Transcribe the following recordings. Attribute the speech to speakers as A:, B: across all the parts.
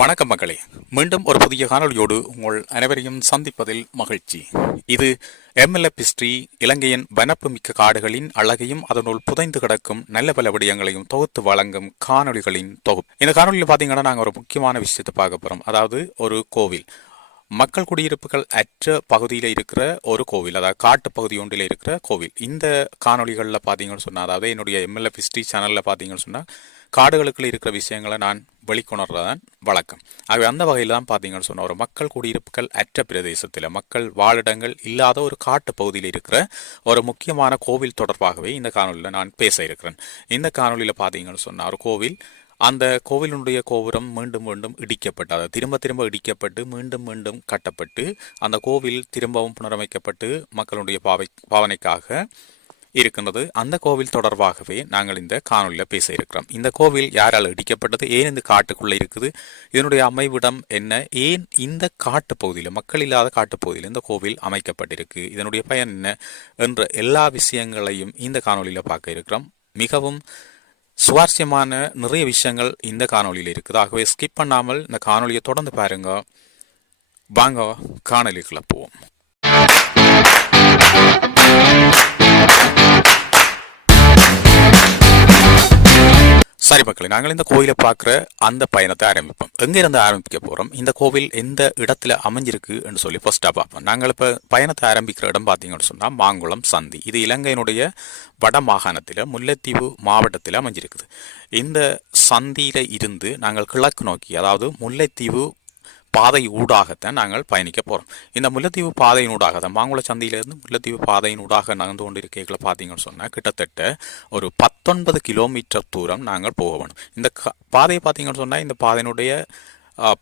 A: வணக்கம் மக்களே. மீண்டும் ஒரு புதிய காணொளியோடு உங்கள் அனைவரையும் சந்திப்பதில் மகிழ்ச்சி. இது எம்எல்எப் ஹிஸ்டரி இலங்கையின் வனப்புமிக்க காடுகளின் அழகையும் அதனுள் புதைந்து கிடக்கும் நல்ல பல விடயங்களையும் தொகுத்து வழங்கும் காணொளிகளின் தொகுப்பு. இந்த காணொளியில் பார்த்தீங்கன்னா நாங்கள் ஒரு முக்கியமான விஷயத்தை பார்க்க போகிறோம் அதாவது ஒரு கோவில். மக்கள் குடியிருப்புகள் அற்ற பகுதியில் இருக்கிற ஒரு கோவில் அதாவது காட்டு பகுதி ஒன்றில் இருக்கிற கோவில். இந்த காணொளிகளில் பார்த்தீங்கன்னு சொன்னால் அதாவது என்னுடைய எம்எல்எஃப் ஹிஸ்ட்ரி சேனலில் பார்த்தீங்கன்னு சொன்னால் காடுகளுக்குள்ள இருக்கிற விஷயங்களை நான் வெளிக்கொணர்றதான் வழக்கம். ஆகவே அந்த வகையில் தான் பார்த்தீங்கன்னு சொன்னால் ஒரு மக்கள் குடியிருப்புகள் அற்ற பிரதேசத்தில் மக்கள் வாழிடங்கள் இல்லாத ஒரு காட்டு பகுதியில் இருக்கிற ஒரு முக்கியமான கோவில் தொடர்பாகவே இந்த காணொலியில் நான் பேச இருக்கிறேன். இந்த காணொலியில் பார்த்தீங்கன்னு சொன்னால் ஒரு கோவில் அந்த கோவிலுடைய கோபுரம் மீண்டும் மீண்டும் இடிக்கப்பட்டு அதாவது திரும்ப திரும்ப இடிக்கப்பட்டு மீண்டும் மீண்டும் கட்டப்பட்டு அந்த கோவில் திரும்பவும் புனரமைக்கப்பட்டு மக்களுடைய பாவை பாவனைக்காக இருக்கின்றது. அந்த கோவில் தொடர்பாகவே நாங்கள் இந்த காணொலியில் பேச இருக்கிறோம். இந்த கோவில் யாரால் இடிக்கப்பட்டது? ஏன் இந்த காட்டுக்குள்ளே இருக்குது? இதனுடைய அமைவிடம் என்ன? ஏன் இந்த காட்டு பகுதியில் மக்கள் இல்லாத காட்டு பகுதியில் இந்த கோவில் அமைக்கப்பட்டிருக்கு? இதனுடைய பயன் என்ன? என்ற எல்லா விஷயங்களையும் இந்த காணொலியில் பார்க்க இருக்கிறோம். மிகவும் சுவாரஸ்யமான நிறைய விஷயங்கள் இந்த காணொலியில் இருக்குது. ஆகவே ஸ்கிப் பண்ணாமல் இந்த காணொலியை தொடர்ந்து பாருங்க. வாங்க காணொலிக்குள்ள போவோம். சரி மக்களே நாங்கள் இந்த கோயிலை பார்க்குற அந்த பயணத்தை ஆரம்பிப்போம். எங்கிருந்து ஆரம்பிக்க போகிறோம் இந்த கோவில் எந்த இடத்துல அமைஞ்சிருக்கு என்று சொல்லி ஃபர்ஸ்டா பார்ப்போம். நாங்கள் இப்போ பயணத்தை ஆரம்பிக்கிற இடம் பார்த்தீங்கன்னு சொன்னால் மாங்குளம் சந்தி. இது இலங்கையினுடைய வட மாகாணத்தில் முல்லைத்தீவு மாவட்டத்தில் அமைஞ்சிருக்குது. இந்த சந்தியில் இருந்து நாங்கள் கிழக்கு நோக்கி அதாவது முல்லைத்தீவு பாதை ஊடாகத்தான் நாங்கள் பயணிக்க போகிறோம் இந்த முல்லைத்தீவு பாதையினூடாக தான் மாங்குள சந்தையிலேருந்து முல்லைத்தீவு பாதையின் ஊடாக நகர்ந்து கொண்டு இருக்கைகளை பார்த்தீங்கன்னு சொன்னால் கிட்டத்தட்ட ஒரு பத்தொன்பது கிலோமீட்டர் தூரம் நாங்கள் போக வேணும். இந்த பாதையை பார்த்தீங்கன்னு சொன்னால் இந்த பாதையினுடைய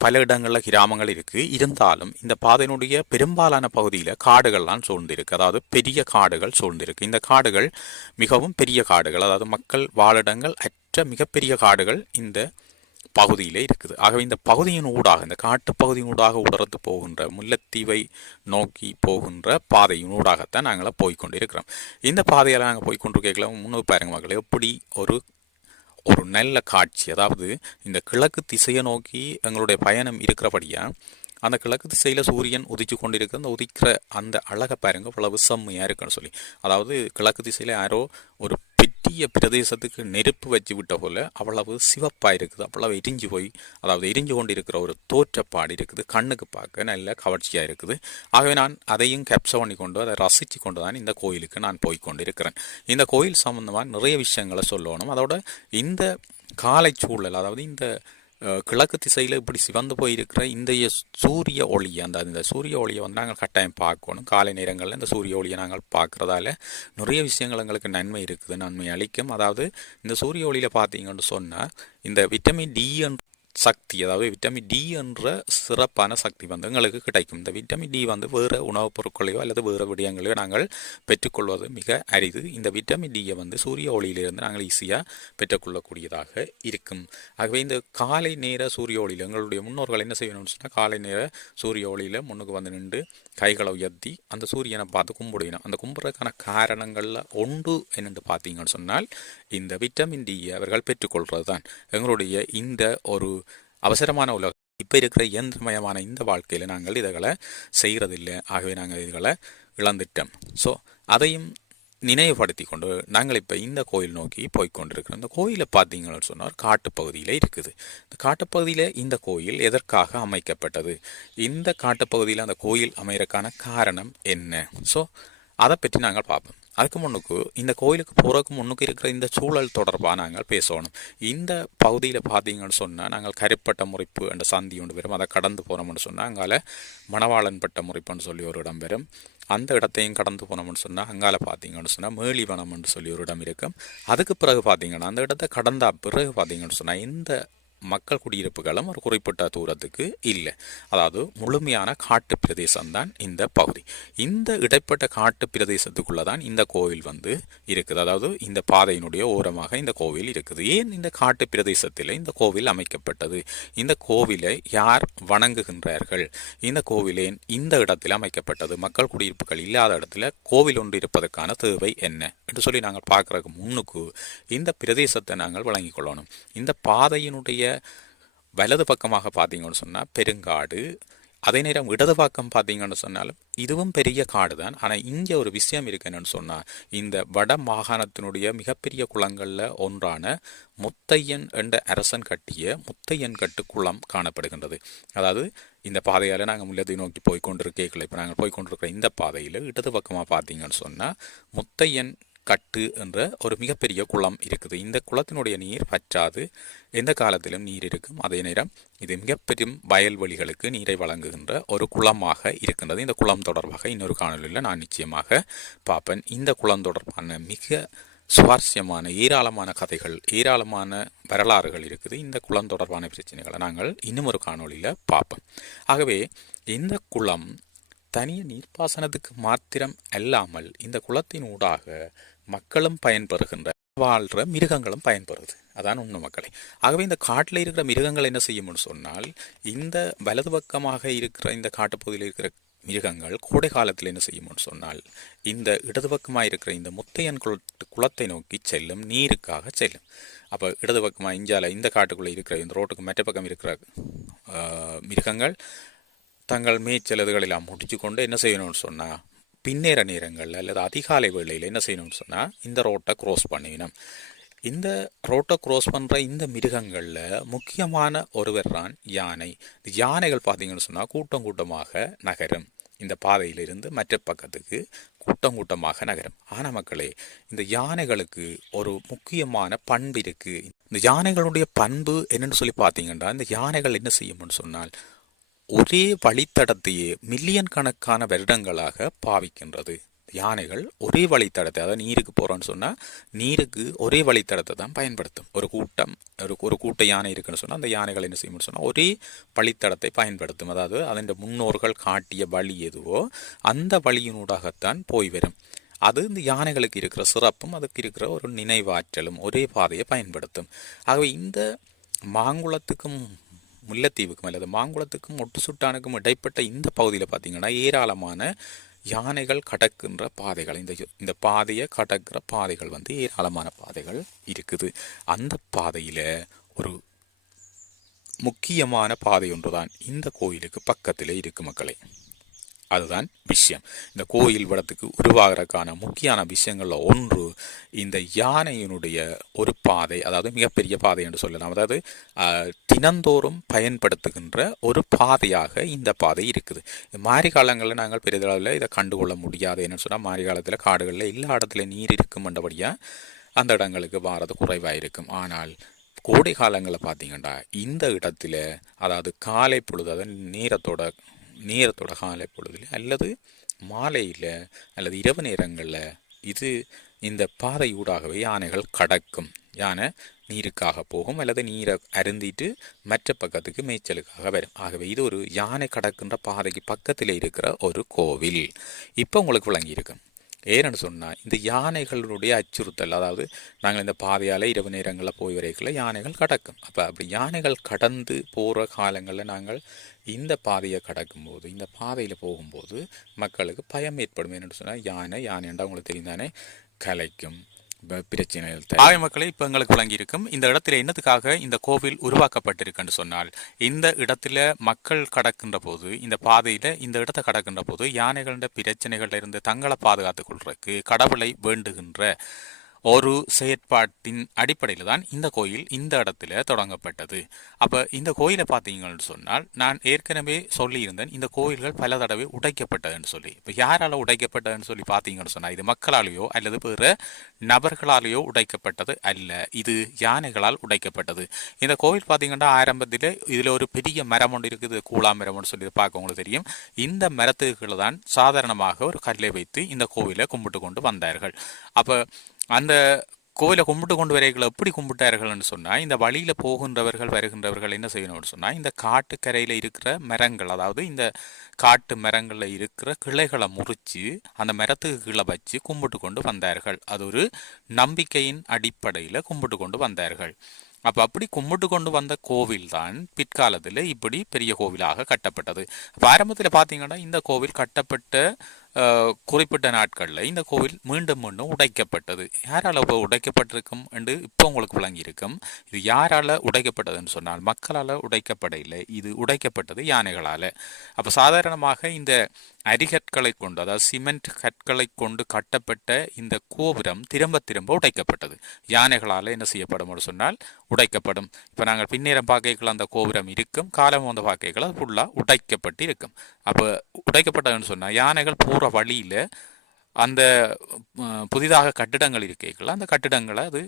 A: பல இடங்களில் கிராமங்கள் இருக்குது இருந்தாலும் இந்த பாதையினுடைய பெரும்பாலான பகுதியில் காடுகள்லாம் சூழ்ந்திருக்கு. அதாவது பெரிய காடுகள் சூழ்ந்திருக்கு. இந்த காடுகள் மிகவும் பெரிய காடுகள். அதாவது மக்கள் வாழிடங்கள் அற்ற மிகப்பெரிய காடுகள் இந்த பகுதியிலே இருக்குது. ஆகவே இந்த பகுதியின் ஊடாக இந்த காட்டுப்பகுதியின் ஊடாக உடர்ந்து போகின்ற முல்லைத்தீவை நோக்கி போகின்ற பாதையின் ஊடாகத்தான் நாங்கள் போய்கொண்டு இருக்கிறோம் இந்த பாதையில் நாங்கள் போய்கொண்டு கேட்கலாம் முன்னூறு பாருங்க மக்கள் எப்படி ஒரு ஒரு நல்ல காட்சி அதாவது இந்த கிழக்கு திசையை நோக்கி எங்களுடைய பயணம் இருக்கிறபடியாக அந்த கிழக்கு திசையில் சூரியன் உதிச்சு கொண்டிருக்கிற அந்த உதிக்கிற அந்த அழகை பாருங்க அவ்வளவு செம்மையாக இருக்குன்னு சொல்லி. அதாவது கிழக்கு திசையில் யாரோ ஒரு தீய பிரதேசத்துக்கு நெருப்பு வச்சு விட்ட போல அவ்வளவு சிவப்பாக இருக்குது. அவ்வளவு எரிஞ்சு போய் அதாவது எரிஞ்சு கொண்டு இருக்கிற ஒரு தோற்றப்பாடு இருக்குது. கண்ணுக்கு பார்க்க நல்ல கவர்ச்சியாக இருக்குது. ஆகவே நான் அதையும் கேப்சர் பண்ணி கொண்டு அதை ரசித்து கொண்டு தான் இந்த கோயிலுக்கு நான் போய் கொண்டிருக்கிறேன். இந்த கோயில் சம்பந்தமாக நிறைய விஷயங்களை சொல்லணும். அதோட இந்த காலை சூழல் அதாவது இந்த கிழக்கு திசையில் இப்படி சிவந்து போயிருக்கிற இந்த சூரிய ஒளி அந்த இந்த சூரிய ஒளியை வந்து நாங்கள் கட்டாயம் பார்க்கணும். காலை நேரங்களில் இந்த சூரிய ஒளியை நாங்கள் பார்க்குறதால நிறைய விஷயங்கள் எங்களுக்கு நன்மை இருக்குது நன்மை அளிக்கும். அதாவது இந்த சூரிய ஒளியில் பார்த்தீங்கன்னு சொன்னால் இந்த விட்டமின் டி சக்தி அதாவது விட்டமின் டி என்ற சிறப்பான சக்தி வந்து எங்களுக்கு கிடைக்கும். இந்த விட்டமின் டி வந்து வேறு உணவுப் பொருட்களையோ அல்லது வேறு விடயங்களையோ நாங்கள் பெற்றுக்கொள்வது மிக அரிது. இந்த விட்டமின் டியை வந்து சூரிய ஒளியிலிருந்து நாங்கள் ஈஸியாக பெற்றுக்கொள்ளக்கூடியதாக இருக்கும். ஆகவே இந்த காலை நேர சூரிய ஒளியில் எங்களுடைய முன்னோர்கள் என்ன செய்யணும்னு சொன்னால் காலை நேர சூரிய ஒளியில் முன்னுக்கு வந்து நின்று கைகளை உயர்த்தி அந்த சூரியனை பார்த்து கும்பிடணும் அந்த கும்பிட்றதுக்கான காரணங்களில் ஒன்று என்னென்று பார்த்தீங்கன்னு சொன்னால் இந்த விட்டமின் டியை அவர்கள் பெற்றுக்கொள்வது தான் எங்களுடைய இந்த ஒரு அவசரமான உலகம் இப்போ இருக்கிற இயந்திரமயமான இந்த வாழ்க்கையில் நாங்கள் இதுகளை செய்கிறதில்லை ஆகவே நாங்கள் இதுகளை இழந்துட்டோம். ஸோ அதையும் நினைவுபடுத்தி கொண்டு நாங்கள் இப்போ இந்த கோயில் நோக்கி போய்கொண்டிருக்கிறோம் இந்த கோயிலை பார்த்தீங்கன்னு சொன்னால் காட்டுப்பகுதியில் இருக்குது. இந்த காட்டுப்பகுதியில் இந்த கோயில் எதற்காக அமைக்கப்பட்டது? இந்த காட்டுப்பகுதியில் அந்த கோயில் அமைகிறக்கான காரணம் என்ன? ஸோ அதை பற்றி நாங்கள் பார்ப்போம். அதுக்கு முன்னுக்கு இந்த கோயிலுக்கு போகிறதுக்கு முன்னுக்கு இருக்கிற இந்த சூழல் தொடர்பாக நாங்கள் பேசணும். இந்த பகுதியில் பார்த்தீங்கன்னு சொன்னால் நாங்கள் கரிப்பட்ட முறைப்பு என்ற சந்தி ஒன்று வரும் அதை கடந்து போனோம்னு சொன்னால் அங்கால மணவாளன் பட்ட முறைப்புன்னு சொல்லி ஒரு இடம் வரும் அந்த இடத்தையும் கடந்து போனோம்னு சொன்னால் அங்கால பார்த்தீங்கன்னு சொன்னால் மேலிவனம்னு சொல்லி ஒரு இடம் இருக்கும். அதுக்கு பிறகு பார்த்தீங்கன்னா அந்த இடத்த கடந்த பிறகு பார்த்தீங்கன்னு சொன்னால் இந்த மக்கள் குடியிருப்புகளும் ஒரு குறிப்பிட்ட தூரத்துக்கு இல்லை. அதாவது முழுமையான காட்டு பிரதேசம் தான் இந்த பகுதி. இந்த இடைப்பட்ட காட்டு பிரதேசத்துக்குள்ள தான் இந்த கோவில் வந்து இருக்குது. அதாவது இந்த பாதையினுடைய ஓரமாக இந்த கோவில் இருக்குது. ஏன் இந்த காட்டு பிரதேசத்தில் இந்த கோவில் அமைக்கப்பட்டது? இந்த கோவிலை யார் வணங்குகின்றார்கள்? இந்த கோவிலேன் இந்த இடத்தில் அமைக்கப்பட்டது? மக்கள் குடியிருப்புகள் இல்லாத இடத்துல கோவில் ஒன்று இருப்பதற்கான தேவை என்ன? என்று சொல்லி நாங்கள் பார்க்கறதுக்கு முன்னுக்கு இந்த பிரதேசத்தை நாங்கள் வழங்கிக் கொள்ளணும். இந்த பாதையினுடைய வலது பக்கமாக பார்த்தீங்கன்னு சொன்னால் பெருங்காடு அதே நேரம் இடது பக்கம் பார்த்தீங்கன்னு சொன்னாலும் இதுவும் பெரிய காடு தான். ஆனால் இங்கே ஒரு விஷயம் இருக்குன்னு சொன்னால் இந்த வட மாகாணத்தினுடைய மிகப்பெரிய குளங்களில் ஒன்றான முத்தையன் என்ற அரசன் கட்டிய முத்தையன் கட்டு குளம் காணப்படுகின்றது. அதாவது இந்த பாதையால் நாங்கள் முல்லத்தை நோக்கி போய் கொண்டிருக்கேன் இப்போ நாங்கள் போய் கொண்டிருக்கிற இந்த பாதையில் இடது பக்கமாக பார்த்தீங்கன்னு சொன்னால் முத்தையன் கட்டு என்ற ஒரு மிகப்பெரிய குளம் இருக்குது. இந்த குளத்தினுடைய நீர் பற்றாது. எந்த காலத்திலும் நீர் இருக்கும். அதே நேரம் இது மிகப்பெரும் வயல்வெளிகளுக்கு நீரை வழங்குகின்ற ஒரு குளமாக இருக்கின்றது. இந்த குளம் தொடர்பாக இன்னொரு காணொலியில் நான் நிச்சயமாக பார்ப்பேன். இந்த குளம் தொடர்பான மிக சுவாரஸ்யமான ஏராளமான கதைகள் ஏராளமான வரலாறுகள் இருக்குது. இந்த குளம் தொடர்பான பிரச்சனைகளை நாங்கள் இன்னும் ஒரு காணொளியில் பார்ப்போம். ஆகவே இந்த குளம் தனிய நீர்ப்பாசனத்துக்கு மாத்திரம் அல்லாமல் இந்த குளத்தின் ஊடாக மக்களும் பயன்பெறுகின்ற வாழ்கிற மிருகங்களும் பயன்பெறுது. அதான் உண்மை மக்களை. ஆகவே இந்த காட்டில் இருக்கிற மிருகங்கள் என்ன செய்யும்னு சொன்னால் இந்த வலது பக்கமாக இருக்கிற இந்த காட்டுப்பகுதியில் இருக்கிற மிருகங்கள் கோடை காலத்தில் என்ன செய்யும்னு சொன்னால் இந்த இடது பக்கமாக இருக்கிற இந்த முத்தையன் குளத்து குளத்தை நோக்கி செல்லும் நீருக்காக செல்லும். அப்போ இடது பக்கமாக இஞ்சால இந்த காட்டுக்குள்ளே இருக்கிற இந்த ரோட்டுக்கு மற்ற பக்கம் இருக்கிற மிருகங்கள் தங்கள் மேய்ச்சலதுகளெல்லாம் முடிச்சு கொண்டு என்ன செய்யணும்னு சொன்னால் பின்னேற நேரங்களில் அல்லது அதிகாலை வேளையில் என்ன செய்யணும்னு சொன்னால் இந்த ரோட்டை க்ரோஸ் பண்ணிடணும் இந்த ரோட்டை க்ரோஸ் பண்ணுற இந்த மிருகங்களில் முக்கியமான ஒருவர் தான் யானை. இந்த யானைகள் பார்த்தீங்கன்னு சொன்னால் கூட்டம் கூட்டமாக நகரும். இந்த பாதையிலிருந்து மற்ற பக்கத்துக்கு கூட்டம் கூட்டமாக நகரும். ஆனால் மக்களே இந்த யானைகளுக்கு ஒரு முக்கியமான பண்பு இருக்குது இந்த யானைகளுடைய பண்பு என்னன்னு சொல்லி பார்த்தீங்கன்னா இந்த யானைகள் என்ன செய்யும்னு சொன்னால் ஒரே வழித்தடத்தையே மில்லியன் கணக்கான வருடங்களாக பாவிக்கின்றது. யானைகள் ஒரே வழித்தடத்தை அதாவது நீருக்கு போகிறோன்னு சொன்னால் நீருக்கு ஒரே வழித்தடத்தை தான் பயன்படுத்தும். ஒரு கூட்டம் ஒரு ஒரு கூட்ட யானை இருக்குன்னு சொன்னால் அந்த யானைகள் என்ன செய்யும்னு சொன்னால் ஒரே வழித்தடத்தை பயன்படுத்தும். அதாவது அதன் முன்னோர்கள் காட்டிய வழி எதுவோ அந்த வழியினூடாகத்தான் போய் வரும். அது இந்த யானைகளுக்கு இருக்கிற சிறப்பும் அதுக்கு இருக்கிற ஒரு நினைவாற்றலும் ஒரே பாதையை பயன்படுத்தும். ஆகவே இந்த மாங்குளத்துக்கும் முல்லைத்தீவுக்கும் அல்லது மாங்குளத்துக்கும் ஒட்டுசுட்டானுக்கும் இடைப்பட்ட இந்த பகுதியில் பார்த்தீங்கன்னா ஏராளமான யானைகள் கடக்கின்ற பாதைகள் இந்த இந்த பாதையை கடக்கிற பாதைகள் வந்து ஏராளமான பாதைகள் இருக்குது. அந்த பாதையில் ஒரு முக்கியமான பாதை ஒன்று தான் இந்த கோயிலுக்கு பக்கத்தில் இருக்கு மக்களே. அதுதான் விஷயம். இந்த கோயில் வளத்துக்கு உருவாகிறதுக்கான முக்கியமான விஷயங்களில் ஒன்று இந்த யானையினுடைய ஒரு பாதை அதாவது மிகப்பெரிய பாதை என்று சொல்லலாம். அதாவது தினந்தோறும் பயன்படுத்துகின்ற ஒரு பாதையாக இந்த பாதை இருக்குது. மாரி காலங்களில் நாங்கள் பெரிதளவில் இதை கண்டுகொள்ள முடியாது. என்னன்னு சொன்னால் மாரி காலத்தில் காடுகளில் எல்லா இடத்துல நீர் இருக்குமென்றபடியாக அந்த இடங்களுக்கு வாரது குறைவாக இருக்கும் ஆனால் கோடை காலங்களில் பார்த்தீங்கன்னா இந்த இடத்துல அதாவது காலை பொழுது அதாவது நேரத்தோட நேரத்தோட காலை பொழுதுல அல்லது மாலையில் அல்லது இரவு நேரங்களில் இது இந்த பாதையூடாகவே யானைகள் கடக்கும். யானை நீருக்காக போகும் அல்லது நீரை அருந்திட்டு மற்ற பக்கத்துக்கு மேய்ச்சலுக்காக வரும். ஆகவே இது ஒரு யானை கடக்கின்ற பாதைக்கு பக்கத்தில் இருக்கிற ஒரு கோவில். இப்போ உங்களுக்கு விளங்கியிருக்கும் ஏன்னு சொன்னால் இந்த யானைகளுடைய அச்சுறுத்தல் அதாவது நாங்கள் இந்த பாதையால் இரவு நேரங்களில் போய் வரைக்குள்ள யானைகள் கடக்கும். அப்போ அப்படி யானைகள் கடந்து போகிற காலங்களில் நாங்கள் இந்த பாதையை கடக்கும்போது இந்த பாதையில் போகும்போது மக்களுக்கு பயம் ஏற்படும். என்னென்னு சொன்னால் யானை யானைண்டா உங்களுக்கு தெரியும் தானே? கலைக்கும். பிரச்சனைகள் ஆய மக்களை இப்போ எங்களுக்கு வழங்கியிருக்கும் இந்த இடத்துல என்னத்துக்காக இந்த கோவில் உருவாக்கப்பட்டிருக்குன்னு சொன்னால் இந்த இடத்துல மக்கள் கடக்கின்ற போது இந்த பாதையில இந்த இடத்தை கடக்கின்ற போது யானைகளின் பிரச்சனைகள்ல இருந்து தங்களை பாதுகாத்துக் கொள்றதுக்கு கடவுளை வேண்டுகின்ற ஒரு செயற்பாட்டின் அடிப்படையில் தான் இந்த கோயில் இந்த இடத்துல தொடங்கப்பட்டது. அப்போ இந்த கோயிலை பார்த்தீங்கன்னு சொன்னால் நான் ஏற்கனவே சொல்லியிருந்தேன் இந்த கோயில்கள் பல தடவை உடைக்கப்பட்டதுன்னு சொல்லி. இப்போ யாரால உடைக்கப்பட்டதுன்னு சொல்லி பார்த்தீங்கன்னு சொன்னால் இது மக்களாலேயோ அல்லது பிற நபர்களாலேயோ உடைக்கப்பட்டது அல்ல. இது யானைகளால் உடைக்கப்பட்டது. இந்த கோயில் பார்த்தீங்கன்னா ஆரம்பத்தில் இதில் ஒரு பெரிய மரம் ஒன்று இருக்குது கூழா மரம்னு சொல்லி பார்க்க உங்களுக்கு தெரியும். இந்த மரத்துக்குள்ள தான் சாதாரணமாக ஒரு கல்லை வைத்து இந்த கோவிலை கும்பிட்டு கொண்டு வந்தார்கள். அப்போ அந்த கோவிலை கும்பிட்டு கொண்டு வரைகளை எப்படி கும்பிட்டார்கள்னு சொன்னால் இந்த வழியில் போகின்றவர்கள் வருகின்றவர்கள் என்ன செய்யணும்னு சொன்னால் இந்த காட்டுக்கரையில் இருக்கிற மரங்கள் அதாவது இந்த காட்டு மரங்களில் இருக்கிற கிளைகளை முறித்து அந்த மரத்துக்கு கீழே வச்சு கும்பிட்டு கொண்டு வந்தார்கள். அது ஒரு நம்பிக்கையின் அடிப்படையில் கும்பிட்டு கொண்டு வந்தார்கள். அப்போ அப்படி கும்பிட்டு கொண்டு வந்த கோவில் தான் பிற்காலத்தில் இப்படி பெரிய கோவிலாக கட்டப்பட்டது. இப்போ ஆரம்பத்தில் பார்த்தீங்கன்னா இந்த கோவில் கட்டப்பட்ட குறிப்பிட்ட நாட்களில் இந்த கோவில் மீண்டும் மீண்டும் உடைக்கப்பட்டது. யாரால் இப்போ உடைக்கப்பட்டிருக்கும் என்று இப்போ உங்களுக்கு விளங்கியிருக்கும். இது யாரால் உடைக்கப்பட்டதுன்னு சொன்னால் மக்களால் உடைக்கப்படவில்லை. இது உடைக்கப்பட்டது யானைகளால். அப்போ சாதாரணமாக இந்த அரிகற்களை கொண்டு அதாவது சிமெண்ட் கற்களை கொண்டு கட்டப்பட்ட இந்த கோபுரம் திரும்ப திரும்ப உடைக்கப்பட்டது. யானைகளால் என்ன செய்யப்படும் சொன்னால் உடைக்கப்படும். இப்போ நாங்கள் பின்னேறம் பார்க்கைகள் அந்த கோபுரம் இருக்கும் காலம் வந்த பார்க்கைகள் அது ஃபுல்லாக உடைக்கப்பட்டு இருக்கும் அப்போ உடைக்கப்பட்டதுன்னு சொன்னால் யானைகள் போகிற வழியில் அந்த புதிதாக கட்டிடங்கள் இருக்கைகள் அந்த கட்டிடங்களை அது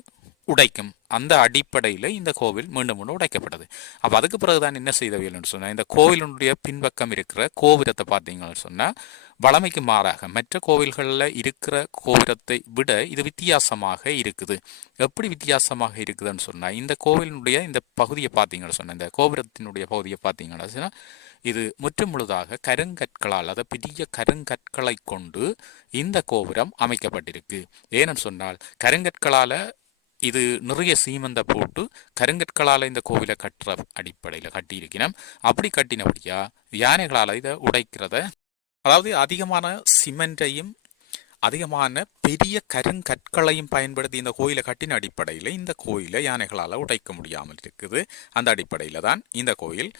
A: உடைக்கும். அந்த அடிப்படையில் இந்த கோவில் மீண்டும் மீண்டும் உடைக்கப்பட்டது. அப்போ அதுக்கு பிறகுதான் என்ன செய்தவியல்னு சொன்னால் இந்த கோவிலினுடைய பின்பக்கம் இருக்கிற கோபுரத்தை பார்த்தீங்கன்னு சொன்னால் வளமைக்கு மாறாக மற்ற கோவில்களில் இருக்கிற கோபுரத்தை விட இது வித்தியாசமாக இருக்குது. எப்படி வித்தியாசமாக இருக்குதுன்னு சொன்னால் இந்த கோவிலினுடைய இந்த பகுதியை பார்த்தீங்கன்னு சொன்னால் இந்த கோபுரத்தினுடைய பகுதியை பார்த்தீங்கன்னா சொன்னால் இது முற்றும் முழுதாக கருங்கற்களால் அதை பெரிய கருங்கற்களை கொண்டு இந்த கோபுரம் அமைக்கப்பட்டிருக்கு. ஏன்னு சொன்னால் கருங்கற்களால் இது நிறைய சீமந்த போட்டு கருங்கற்களால் இந்த கோவிலை கட்டுற அடிப்படையில் கட்டியிருக்கிறோம். அப்படி கட்டினபடியா யானைகளால் இதை உடைக்கிறத அதாவது அதிகமான சிமெண்டையும் அதிகமான பெரிய கருங்கற்களையும் பயன்படுத்தி இந்த கோயிலை கட்டின அடிப்படையில் இந்த கோயிலை யானைகளால் உடைக்க முடியாமல் இருக்குது. அந்த அடிப்படையில் தான் இந்த கோயில்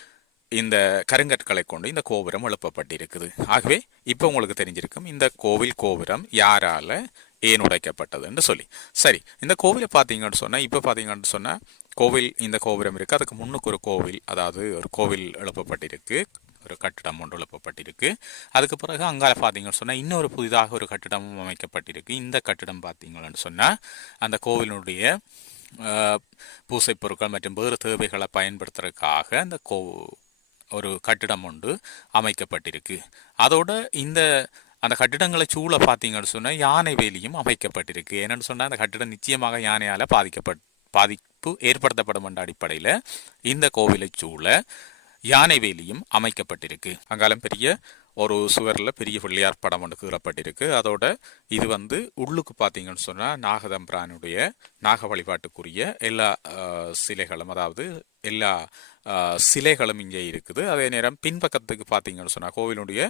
A: இந்த கருங்கற்களை கொண்டு இந்த கோபுரம் எழுப்பப்பட்டிருக்குது. ஆகவே இப்போ உங்களுக்கு தெரிஞ்சிருக்கும் இந்த கோவில் கோபுரம் யாரால ஏன் உடைக்கப்பட்டதுன்னு சொல்லி. சரி இந்த கோவிலை பார்த்தீங்கன்னு சொன்னால் இப்போ பார்த்தீங்கன்னு சொன்னால் கோவில் இந்த கோபுரம் இருக்குது அதுக்கு முன்னுக்கு ஒரு கோவில் அதாவது ஒரு கோவில் எழுப்பப்பட்டிருக்கு. ஒரு கட்டிடம் ஒன்று எழுப்பப்பட்டிருக்கு. அதுக்கு பிறகு அங்கால பார்த்தீங்கன்னு சொன்னால் இன்னொரு புதிதாக ஒரு கட்டிடமும் அமைக்கப்பட்டிருக்கு. இந்த கட்டிடம் பார்த்தீங்கன்னு சொன்னால் அந்த கோவிலினுடைய பூசை பொருட்கள் மற்றும் வேறு தேவைகளை பயன்படுத்துறதுக்காக அந்த கோ ஒரு கட்டிடம் ஒன்று அமைக்கப்பட்டிருக்கு. அதோட இந்த அந்த கட்டிடங்களை சூழ பார்த்தீங்கன்னு சொன்னால் யானை வேலியும் அமைக்கப்பட்டிருக்கு. என்னென்னு சொன்னால் அந்த கட்டிடம் நிச்சயமாக யானையால் பாதிக்கப்பட் பாதிப்பு ஏற்படுத்தப்படும் என்ற அடிப்படையில் இந்த கோவிலை சூழ யானை வேலியும் அமைக்கப்பட்டிருக்கு. அங்காலம் பெரிய ஒரு சுவரில் பெரிய பிள்ளையார் படம் ஒன்று கீறப்பட்டிருக்கு. அதோட இது வந்து உள்ளுக்கு பார்த்தீங்கன்னு சொன்னால் நாகதம்பிரானுடைய நாக வழிபாட்டுக்குரிய எல்லா சிலைகளும் அதாவது எல்லா சிலைகளும் இங்கே இருக்குது. அதே நேரம் பின்பக்கத்துக்கு பார்த்தீங்கன்னு சொன்னால் கோவிலுடைய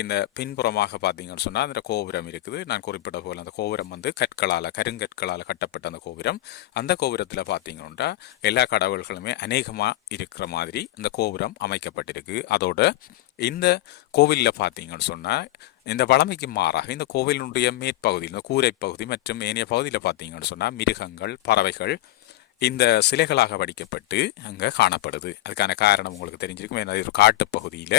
A: இந்த பின்புறமாக பார்த்தீங்கன்னு சொன்னால் அந்த கோபுரம் இருக்குது. நான் குறிப்பிட்ட போல அந்த கோபுரம் வந்து கற்களால் கருங்கற்களால் கட்டப்பட்ட அந்த கோபுரம். அந்த கோபுரத்தில் பார்த்தீங்கன்னா எல்லா கடவுள்களுமே அநேகமாக இருக்கிற மாதிரி இந்த கோபுரம் அமைக்கப்பட்டிருக்கு. அதோட இந்த கோவிலில் பார்த்தீங்கன்னு சொன்னால் இந்த வளமைக்கு மாறாக இந்த கோவிலினுடைய மேற்பகுதியில் இந்த கூரை பகுதி மற்றும் ஏனைய பகுதியில் பார்த்தீங்கன்னு சொன்னால் மிருகங்கள் பறவைகள் இந்த சிலைகளாக வடிக்கப்பட்டு அங்கே காணப்படுது. அதுக்கான காரணம் உங்களுக்கு தெரிஞ்சிருக்கும். ஏன்னா ஒரு காட்டுப்பகுதியில்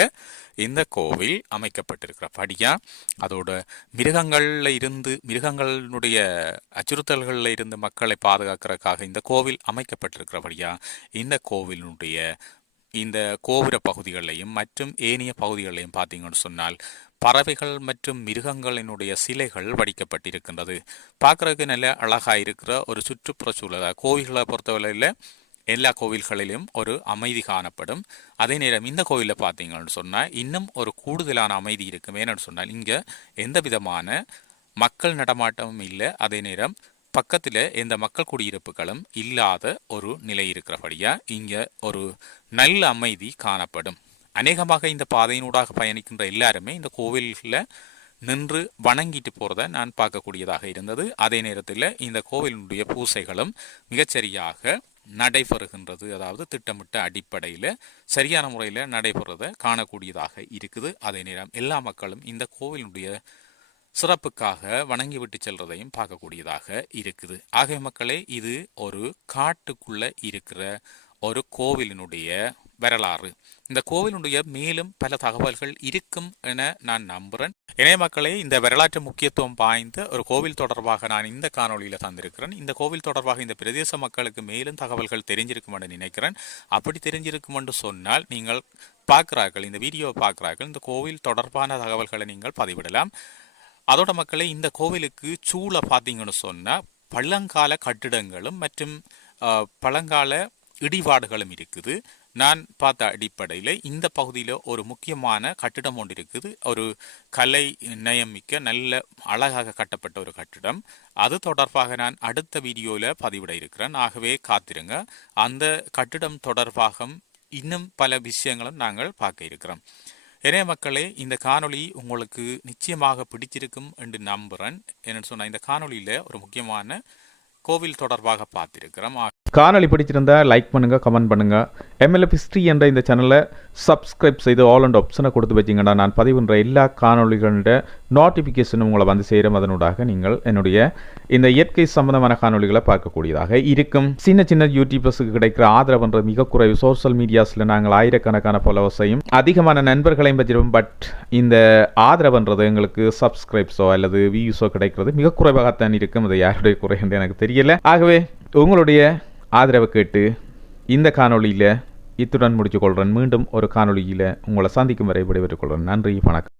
A: இந்த கோவில் அமைக்கப்பட்டிருக்கிற படியாக அதோட மிருகங்களில் இருந்து மிருகங்களினுடைய அச்சுறுத்தல்களில் இருந்து மக்களை பாதுகாக்கிறதுக்காக இந்த கோவில் அமைக்கப்பட்டிருக்கிறபடியா இந்த கோவிலினுடைய இந்த கோபுர பகுதிகளையும் மற்றும் ஏனைய பகுதிகளையும் பார்த்தீங்கன்னு சொன்னால் பறவைகள் மற்றும் மிருகங்களினுடைய சிலைகள் வடிக்கப்பட்டிருக்கின்றது. பார்க்கறதுக்கு நல்ல அழகாக இருக்கிற ஒரு சுற்றுப்புற சூழல் கோவில்களை பொறுத்தவரையில் எல்லா கோவில்களிலும் ஒரு அமைதி காணப்படும். அதே நேரம் இந்த கோவிலில் பார்த்தீங்கன்னு சொன்னால் இன்னும் ஒரு கூடுதலான அமைதி இருக்கும். ஏன்னு சொன்னால் இங்கே எந்த விதமான மக்கள் நடமாட்டமும் இல்லை. அதே நேரம் பக்கத்தில் எந்த மக்கள் குடியிருப்புகளும் இல்லாத ஒரு நிலை இருக்கிறபடியாக இங்கே ஒரு நல்ல அமைதி காணப்படும். அநேகமாக இந்த பாதையினூடாக பயணிக்கின்ற எல்லாருமே இந்த கோவிலில் நின்று வணங்கிட்டு போகிறத நான் பார்க்கக்கூடியதாக இருந்தது. அதே நேரத்தில் இந்த கோவிலினுடைய பூசைகளும் மிகச்சரியாக நடைபெறுகின்றது. அதாவது திட்டமிட்ட அடிப்படையில் சரியான முறையில் நடைபெறுறதை காணக்கூடியதாக இருக்குது. அதே நேரம் எல்லா மக்களும் இந்த கோவிலினுடைய சிறப்புக்காக வணங்கி விட்டு செல்றதையும் பார்க்கக்கூடியதாக இருக்குது. ஆகிய மக்களே இது ஒரு காட்டுக்குள்ளே இருக்கிற ஒரு கோவிலினுடைய வரலாறு. இந்த கோவிலுடைய மேலும் பல தகவல்கள் இருக்கும் என நான் நம்புகிறேன் இணைய மக்களே இந்த வரலாற்று முக்கியத்துவம் வாய்ந்த ஒரு கோவில் தொடர்பாக நான் இந்த காணொலியில் தந்திருக்கிறேன். இந்த கோவில் தொடர்பாக இந்த பிரதேச மக்களுக்கு மேலும் தகவல்கள் தெரிஞ்சிருக்கும் என்று நினைக்கிறேன். அப்படி தெரிஞ்சிருக்கும் என்று சொன்னால் நீங்கள் பார்க்கிறார்கள் இந்த வீடியோவை பார்க்கிறார்கள். இந்த கோவில் தொடர்பான தகவல்களை நீங்கள் பதிவிடலாம். அதோட மக்களே இந்த கோவிலுக்கு சூளை பார்த்தீங்கன்னு சொன்னால் பழங்கால கட்டிடங்களும் மற்றும் பழங்கால இடிபாடுகளும் இருக்குது. நான் பார்த்த அடிப்படையில் இந்த பகுதியில் ஒரு முக்கியமான கட்டிடம் ஒன்று இருக்குது. ஒரு கலை நயமிக்க நல்ல அழகாக கட்டப்பட்ட ஒரு கட்டிடம். அது தொடர்பாக நான் அடுத்த வீடியோவில் பதிவிட இருக்கிறேன். ஆகவே காத்திருங்க. அந்த கட்டிடம் தொடர்பாக இன்னும் பல விஷயங்களும் நாங்கள் பார்க்க இருக்கிறோம். இணைய மக்களே இந்த காணொளி உங்களுக்கு நிச்சயமாக பிடிச்சிருக்கும் என்று நம்புகிறேன் என்னென்னு சொன்னால் இந்த காணொளியில் ஒரு முக்கியமான கோவில் தொடர்பாக பார்த்திருக்கிறோம். காணொலி
B: காணொளி பிடிச்சிருந்தா லைக் பண்ணுங்கள் கமெண்ட் பண்ணுங்கள் எம்எல்எஃப் ஹிஸ்ட்ரி என்ற இந்த சேனலை சப்ஸ்கிரைப் செய்து ஆல் அண்ட் ஆப்ஷனை கொடுத்து வச்சிங்கன்னா நான் பதிவுன்ற எல்லா காணொலிகளோட நோட்டிஃபிகேஷனும் உங்களை வந்து சேரும். அதனூடாக நீங்கள் என்னுடைய இந்த இயற்கை சம்பந்தமான காணொளிகளை பார்க்கக்கூடியதாக இருக்கும். சின்ன சின்ன யூடியூபர்ஸுக்கு கிடைக்கிற ஆதரவுன்ற மிக குறைவு சோஷியல் மீடியாஸில் நாங்கள் ஆயிரக்கணக்கான ஃபாலோவர்ஸையும் அதிகமான நண்பர்களையும் வச்சிருப்போம் பட் இந்த ஆதரவுன்றது எங்களுக்கு சப்ஸ்கிரைப்ஸோ அல்லது வியூஸோ கிடைக்கிறது மிக குறைவாகத்தான் இருக்கும். அது யாருடைய குறை என்று எனக்கு தெரியல. ஆகவே உங்களுடைய ஆதரவை கேட்டு இந்த காணொளியில் இத்துடன் முடித்துக் கொள்கிறேன் மீண்டும் ஒரு காணொளியில் உங்களை சந்திக்கும் வரை விடைபெற்றுக் கொள்கிறேன் நன்றி வணக்கம்.